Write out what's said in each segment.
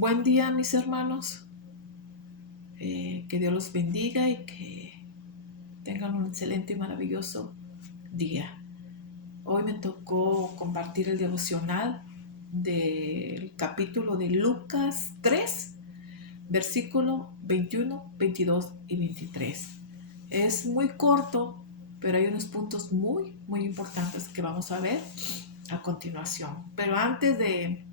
Buen día, mis hermanos. Que Dios los bendiga y que tengan un excelente y maravilloso día. Hoy me tocó compartir el devocional del capítulo de Lucas 3, versículo 21, 22 y 23. Es muy corto, pero hay unos puntos muy importantes que vamos a ver a continuación. Pero antes de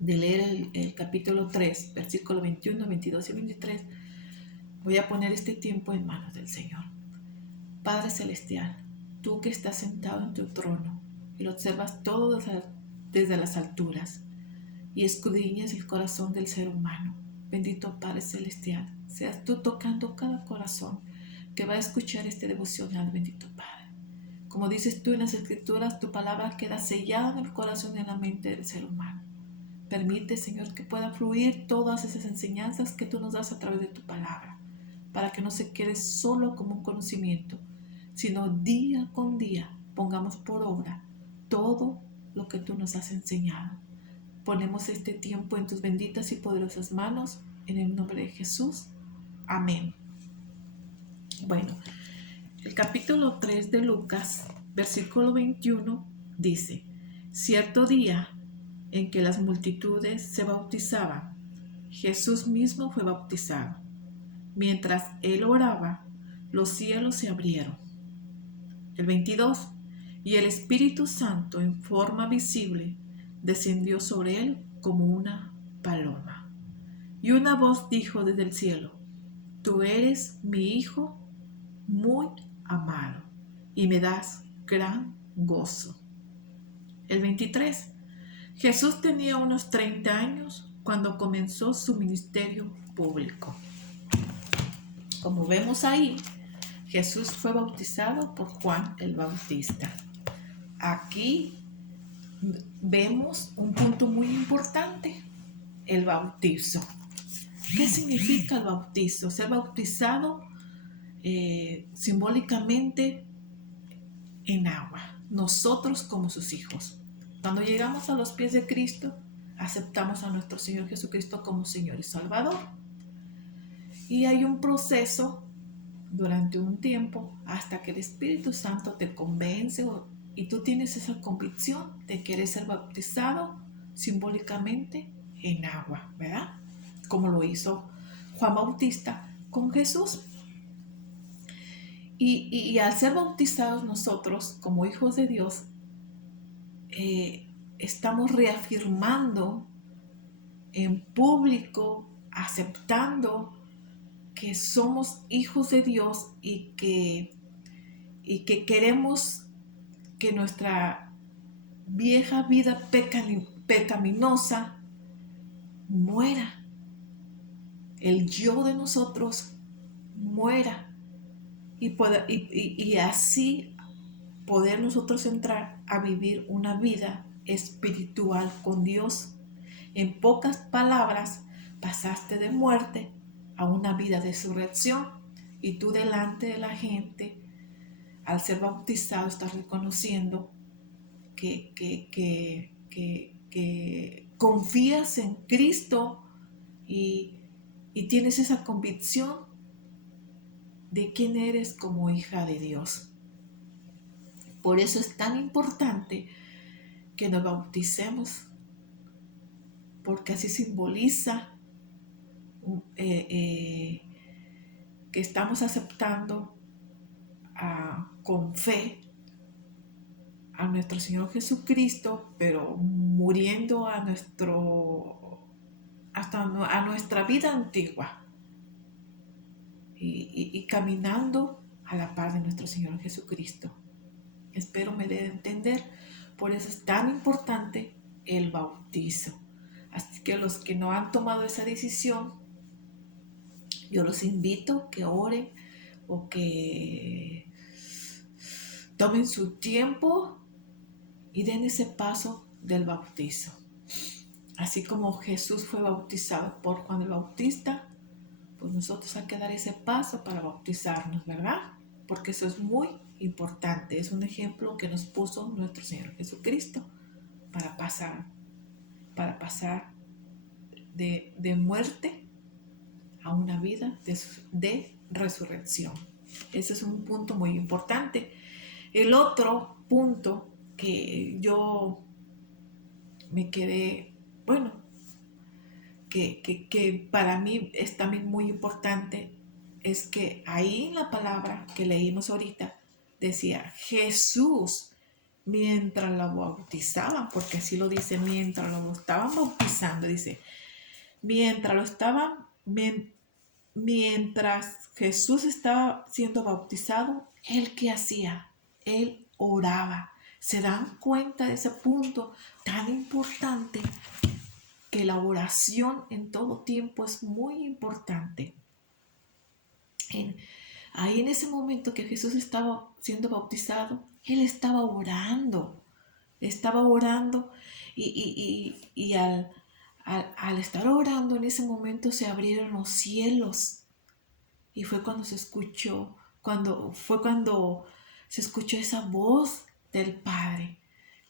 leer el capítulo 3, versículo 21, 22 y 23, voy a poner este tiempo en manos del Señor. Padre Celestial, tú que estás sentado en tu trono y lo observas todo desde las alturas y escudriñas el corazón del ser humano. Bendito Padre Celestial, seas tú tocando cada corazón que va a escuchar este devocional, bendito Padre. Como dices tú en las Escrituras, tu palabra queda sellada en el corazón y en la mente del ser humano. Permite, Señor, que pueda fluir todas esas enseñanzas que tú nos das a través de tu palabra, para que no se quede solo como un conocimiento, sino día con día pongamos por obra todo lo que tú nos has enseñado. Ponemos este tiempo en tus benditas y poderosas manos, en el nombre de Jesús. Amén. Bueno, el capítulo 3 de Lucas, versículo 21, dice: cierto día en que las multitudes se bautizaban, Jesús mismo fue bautizado. Mientras él oraba, los cielos se abrieron. El 22. Y el Espíritu Santo en forma visible descendió sobre él como una paloma. Y una voz dijo desde el cielo: tú eres mi Hijo muy amado, y me das gran gozo. El 23. Jesús tenía unos 30 años cuando comenzó su ministerio público. Como vemos ahí, Jesús fue bautizado por Juan el Bautista. Aquí vemos un punto muy importante: el bautizo. ¿Qué significa el bautizo? Ser bautizado simbólicamente en agua. Nosotros como sus hijos. Cuando llegamos a los pies de Cristo, aceptamos a nuestro Señor Jesucristo como Señor y Salvador. Y hay un proceso durante un tiempo hasta que el Espíritu Santo te convence y tú tienes esa convicción de querer ser bautizado simbólicamente en agua, ¿verdad? Como lo hizo Juan Bautista con Jesús. Y al ser bautizados nosotros como hijos de Dios, estamos reafirmando en público, aceptando que somos hijos de Dios y que queremos que nuestra vieja vida pecaminosa muera. El yo de nosotros muera y así poder nosotros entrar a vivir una vida espiritual con Dios. En pocas palabras, pasaste de muerte a una vida de resurrección, y tú delante de la gente, al ser bautizado, estás reconociendo que confías en Cristo y tienes esa convicción de quién eres como hija de Dios. Por eso es tan importante que nos bauticemos, porque así simboliza que estamos aceptando con fe a nuestro Señor Jesucristo, pero muriendo a nuestra vida antigua y caminando a la par de nuestro Señor Jesucristo. Espero me dé a entender. Por eso es tan importante el bautizo. Así que los que no han tomado esa decisión, yo los invito que oren o que tomen su tiempo y den ese paso del bautizo. Así como Jesús fue bautizado por Juan el Bautista, pues nosotros hay que dar ese paso para bautizarnos, ¿verdad? Porque eso es muy importante. Es un ejemplo que nos puso nuestro Señor Jesucristo para pasar de muerte a una vida de resurrección. Ese es un punto muy importante. El otro punto que yo me quedé, bueno, que para mí es también muy importante, es que ahí en la palabra que leímos ahorita decía Jesús, mientras lo bautizaban, porque así lo dice, mientras lo estaban bautizando, dice, mientras lo estaban, mientras Jesús estaba siendo bautizado, ¿él qué hacía? Él oraba. ¿Se dan cuenta de ese punto tan importante? Que la oración en todo tiempo es muy importante. Ahí en ese momento que Jesús estaba siendo bautizado, Él estaba orando y al estar orando en ese momento se abrieron los cielos y fue cuando se escuchó, cuando se escuchó esa voz del Padre,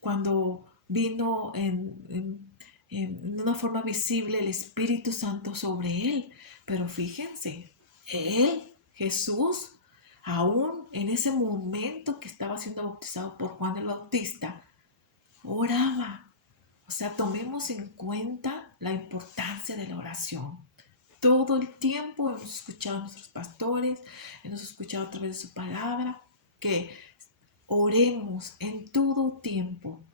cuando vino en una forma visible el Espíritu Santo sobre él. Pero fíjense, él, Jesús, aún en ese momento que estaba siendo bautizado por Juan el Bautista, oraba. O sea, tomemos en cuenta la importancia de la oración. Todo el tiempo hemos escuchado a nuestros pastores, hemos escuchado a través de su palabra, que oremos en todo tiempo.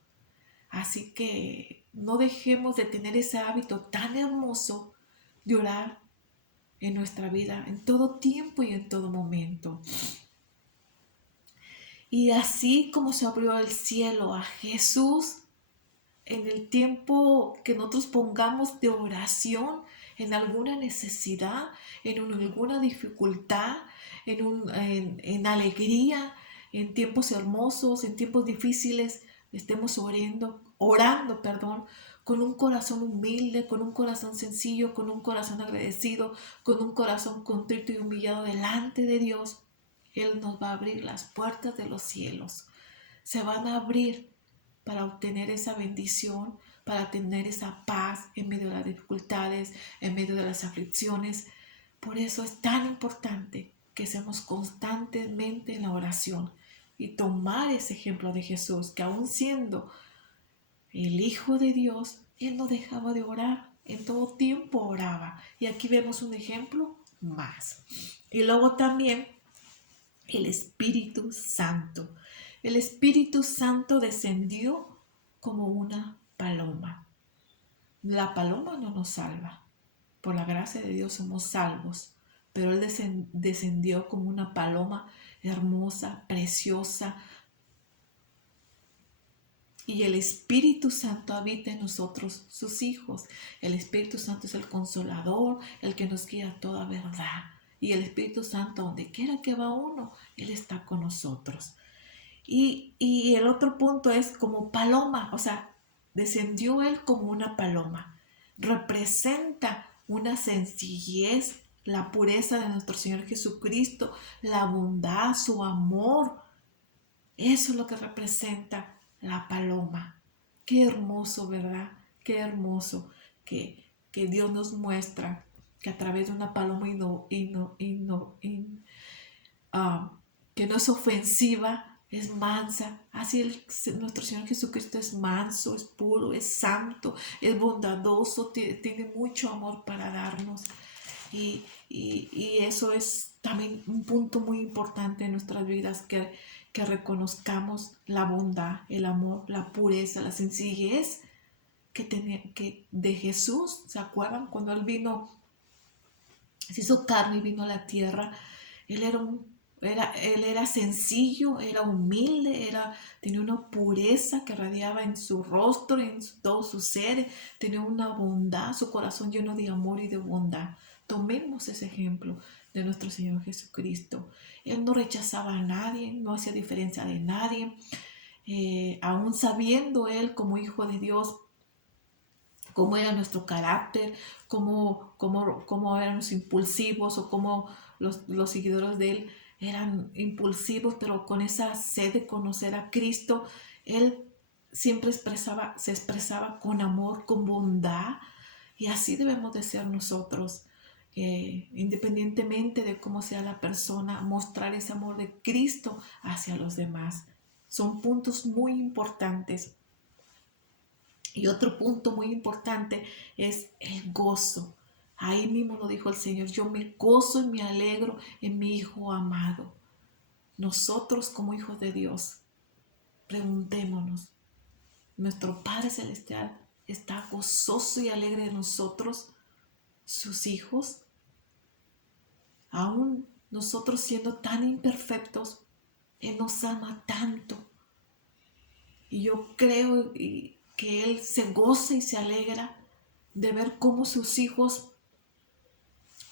Así que no dejemos de tener ese hábito tan hermoso de orar en nuestra vida, en todo tiempo y en todo momento. Y así como se abrió el cielo a Jesús, en el tiempo que nosotros pongamos de oración, en alguna necesidad, en alguna dificultad, en alegría, en tiempos hermosos, en tiempos difíciles, estemos orando, con un corazón humilde, con un corazón sencillo, con un corazón agradecido, con un corazón contrito y humillado delante de Dios. Él nos va a abrir las puertas de los cielos. Se van a abrir para obtener esa bendición, para tener esa paz en medio de las dificultades, en medio de las aflicciones. Por eso es tan importante que seamos constantemente en la oración y tomar ese ejemplo de Jesús, que aún siendo el Hijo de Dios, Él no dejaba de orar, en todo tiempo oraba. Y aquí vemos un ejemplo más. Y luego también el Espíritu Santo. El Espíritu Santo descendió como una paloma. La paloma no nos salva. Por la gracia de Dios somos salvos. Pero Él descendió como una paloma hermosa, preciosa. Y el Espíritu Santo habita en nosotros, sus hijos. El Espíritu Santo es el consolador, el que nos guía a toda verdad. Y el Espíritu Santo, donde quiera que va uno, Él está con nosotros. Y el otro punto es como paloma, o sea, descendió Él como una paloma. Representa una sencillez, la pureza de nuestro Señor Jesucristo, la bondad, su amor. Eso es lo que representa la paloma. Qué hermoso, ¿verdad? Qué hermoso que Dios nos muestra que a través de una paloma que no es ofensiva, es mansa. Así nuestro Señor Jesucristo es manso, es puro, es santo, es bondadoso, tiene mucho amor para darnos. Y eso es también un punto muy importante en nuestras vidas, que reconozcamos la bondad, el amor, la pureza, la sencillez que de Jesús. ¿Se acuerdan? Cuando Él vino, se hizo carne y vino a la tierra, Él era sencillo, era humilde, tenía una pureza que radiaba en su rostro, en todo su ser, tenía una bondad, su corazón lleno de amor y de bondad. Tomemos ese ejemplo de nuestro Señor Jesucristo. Él no rechazaba a nadie, no hacía diferencia de nadie, aún sabiendo Él como Hijo de Dios cómo era nuestro carácter, cómo éramos impulsivos o cómo los seguidores de Él eran impulsivos, pero con esa sed de conocer a Cristo, Él siempre se expresaba con amor, con bondad, Y así debemos de ser nosotros, independientemente de cómo sea la persona, mostrar ese amor de Cristo hacia los demás. Son puntos muy importantes. Y otro punto muy importante es el gozo. Ahí mismo lo dijo el Señor, yo me gozo y me alegro en mi Hijo amado. Nosotros como hijos de Dios, preguntémonos, ¿nuestro Padre Celestial está gozoso y alegre de nosotros, sus hijos? Aún nosotros siendo tan imperfectos, Él nos ama tanto. Y yo creo que Él se goza y se alegra de ver cómo sus hijos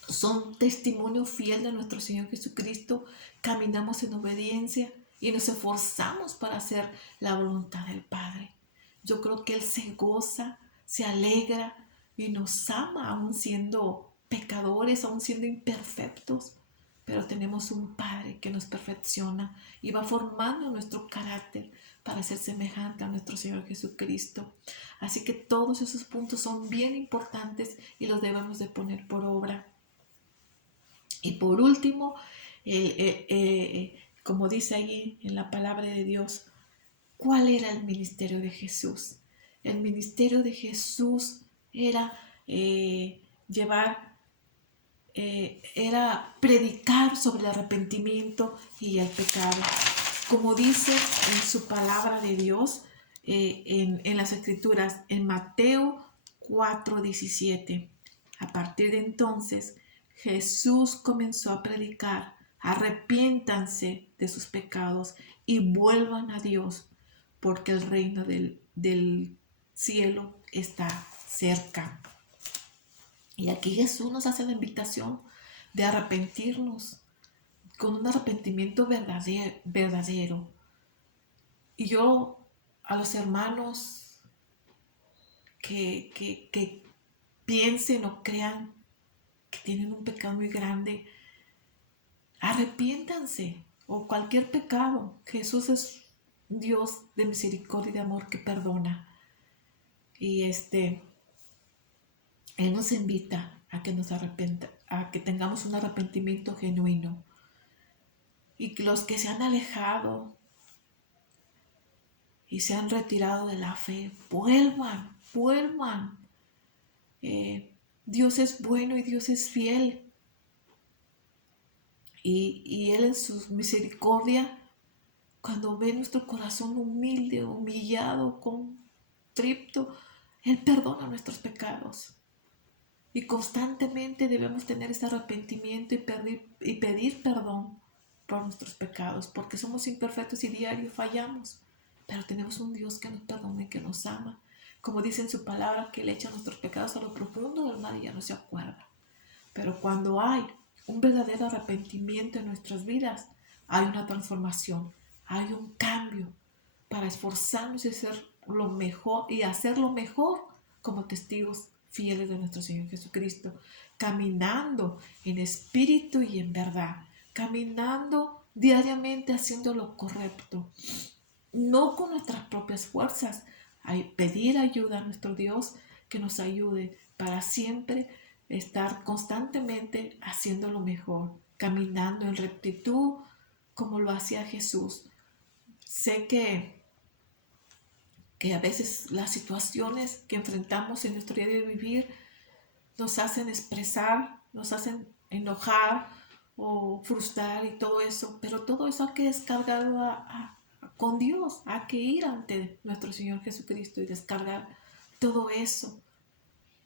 son testimonio fiel de nuestro Señor Jesucristo, caminamos en obediencia y nos esforzamos para hacer la voluntad del Padre. Yo creo que Él se goza, se alegra y nos ama aún siendo pecadores, aún siendo imperfectos. Pero tenemos un Padre que nos perfecciona y va formando nuestro carácter para ser semejante a nuestro Señor Jesucristo. Así que todos esos puntos son bien importantes y los debemos de poner por obra. Y por último, como dice ahí en la palabra de Dios, ¿cuál era el ministerio de Jesús? El ministerio de Jesús era era predicar sobre el arrepentimiento y el pecado. Como dice en su palabra de Dios, en las Escrituras, en Mateo 4:17. A partir de entonces, Jesús comenzó a predicar: arrepiéntanse de sus pecados y vuelvan a Dios, porque el reino del cielo está cerca. Y aquí Jesús nos hace la invitación de arrepentirnos con un arrepentimiento verdadero. Y yo a los hermanos que piensen o crean que tienen un pecado muy grande, arrepiéntanse, o cualquier pecado. Jesús es Dios de misericordia y de amor que perdona. Y Él nos invita a que a que tengamos un arrepentimiento genuino. Y que los que se han alejado y se han retirado de la fe, vuelvan. Dios es bueno y Dios es fiel. Y Él en su misericordia, cuando ve nuestro corazón humilde, humillado, contrito, Él perdona nuestros pecados. Y constantemente debemos tener ese arrepentimiento y pedir perdón por nuestros pecados, porque somos imperfectos y diario fallamos. Pero tenemos un Dios que nos perdona y que nos ama. Como dice en su palabra, que Él echa nuestros pecados a lo profundo del mar y ya no se acuerda. Pero cuando hay un verdadero arrepentimiento en nuestras vidas, hay una transformación, hay un cambio para esforzarnos y hacer lo mejor y hacerlo mejor como testigos fieles de nuestro Señor Jesucristo, caminando en espíritu y en verdad, caminando diariamente haciendo lo correcto, no con nuestras propias fuerzas. Hay pedir ayuda a nuestro Dios que nos ayude para siempre estar constantemente haciendo lo mejor, caminando en rectitud como lo hacía Jesús. Sé que a veces las situaciones que enfrentamos en nuestro diario de vivir nos hacen expresar, nos hacen enojar o frustrar y todo eso, pero todo eso hay que descargarlo con Dios, hay que ir ante nuestro Señor Jesucristo y descargar todo eso,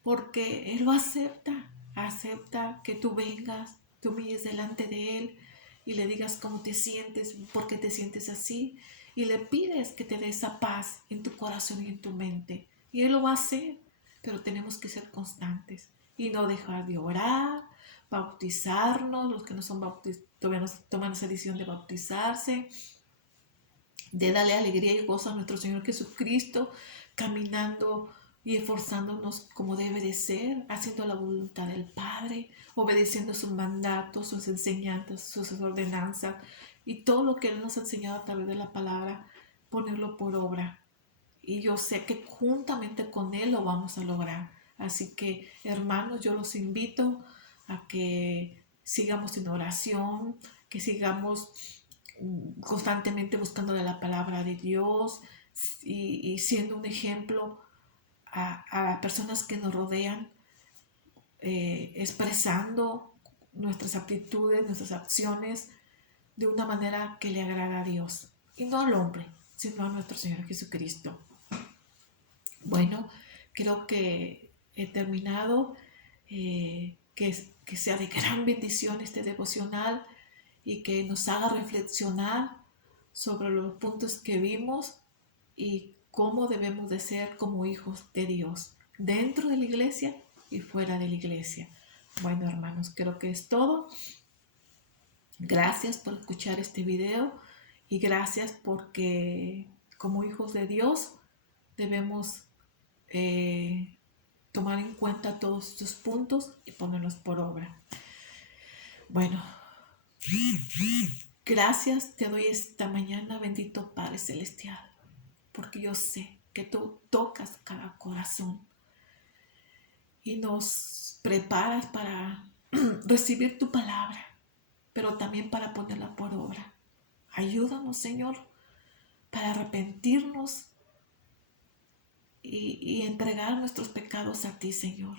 porque Él lo acepta que tú vengas, te humilles delante de Él y le digas cómo te sientes, por qué te sientes así, y le pides que te dé esa paz en tu corazón y en tu mente, y Él lo va a hacer, pero tenemos que ser constantes y no dejar de orar, bautizarnos, los que no son bautizados, todavía no toman esa decisión de bautizarse, de darle alegría y gozo a nuestro Señor Jesucristo, caminando y esforzándonos como debe de ser, haciendo la voluntad del Padre, obedeciendo sus mandatos, sus enseñanzas, sus ordenanzas y todo lo que Él nos ha enseñado a través de la palabra, ponerlo por obra. Y yo sé que juntamente con Él lo vamos a lograr. Así que, hermanos, yo los invito a que sigamos en oración, que sigamos constantemente buscando de la palabra de Dios y siendo un ejemplo a personas que nos rodean, expresando nuestras actitudes, nuestras acciones de una manera que le agrada a Dios. Y no al hombre, sino a nuestro Señor Jesucristo. Bueno, creo que he terminado. Que sea de gran bendición este devocional y que nos haga reflexionar sobre los puntos que vimos y cómo debemos de ser como hijos de Dios, dentro de la iglesia y fuera de la iglesia. Bueno, hermanos, creo que es todo. Gracias por escuchar este video y gracias porque como hijos de Dios debemos tomar en cuenta todos estos puntos y ponerlos por obra. Bueno, gracias te doy esta mañana, bendito Padre Celestial, porque yo sé que tú tocas cada corazón y nos preparas para recibir tu palabra, pero también para ponerla por obra. Ayúdanos, Señor, para arrepentirnos y entregar nuestros pecados a ti, Señor,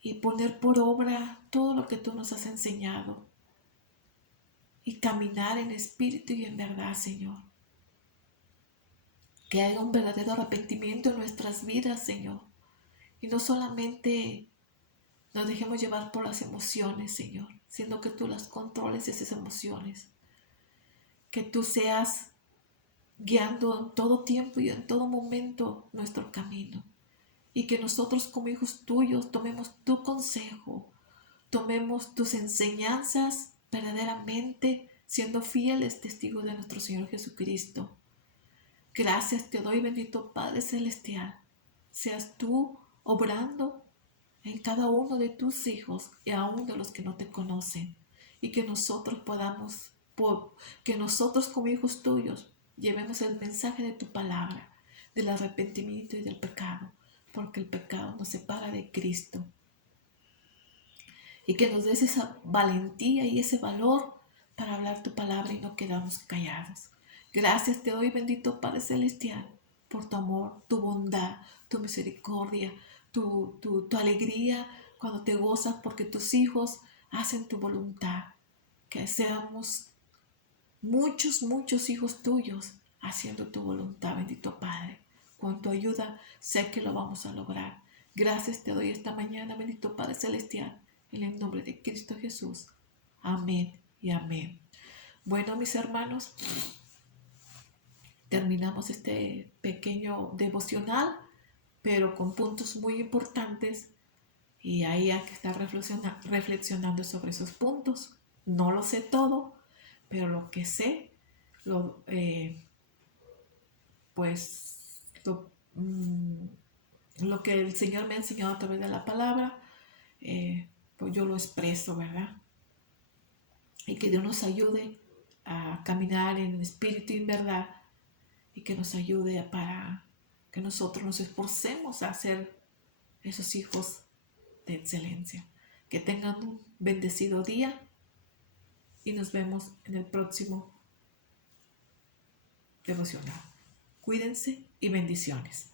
y poner por obra todo lo que tú nos has enseñado y caminar en espíritu y en verdad, Señor. Que haya un verdadero arrepentimiento en nuestras vidas, Señor, y no solamente nos dejemos llevar por las emociones, Señor, sino que tú las controles, esas emociones, que tú seas guiando en todo tiempo y en todo momento nuestro camino. Y que nosotros como hijos tuyos tomemos tu consejo, tomemos tus enseñanzas verdaderamente, siendo fieles testigos de nuestro Señor Jesucristo. Gracias te doy, bendito Padre Celestial. Seas tú obrando en cada uno de tus hijos y aún de los que no te conocen. Y que nosotros podamos, que nosotros como hijos tuyos, llevemos el mensaje de tu palabra, del arrepentimiento y del pecado, porque el pecado nos separa de Cristo. Y que nos des esa valentía y ese valor para hablar tu palabra y no quedarnos callados. Gracias te doy, bendito Padre Celestial, por tu amor, tu bondad, tu misericordia, tu alegría cuando te gozas porque tus hijos hacen tu voluntad. Que seamos muchos, muchos hijos tuyos haciendo tu voluntad, bendito Padre. Con tu ayuda sé que lo vamos a lograr. Gracias te doy esta mañana, bendito Padre Celestial, en el nombre de Cristo Jesús. Amén y amén. Bueno, mis hermanos, terminamos este pequeño devocional, pero con puntos muy importantes y ahí hay que estar reflexionando sobre esos puntos. No lo sé todo, pero lo que sé, pues lo que el Señor me ha enseñado a través de la palabra, pues yo lo expreso, ¿verdad? Y que Dios nos ayude a caminar en espíritu y en verdad y que nos ayude para que nosotros nos esforcemos a ser esos hijos de excelencia. Que tengan un bendecido día y nos vemos en el próximo devocional. Cuídense y bendiciones.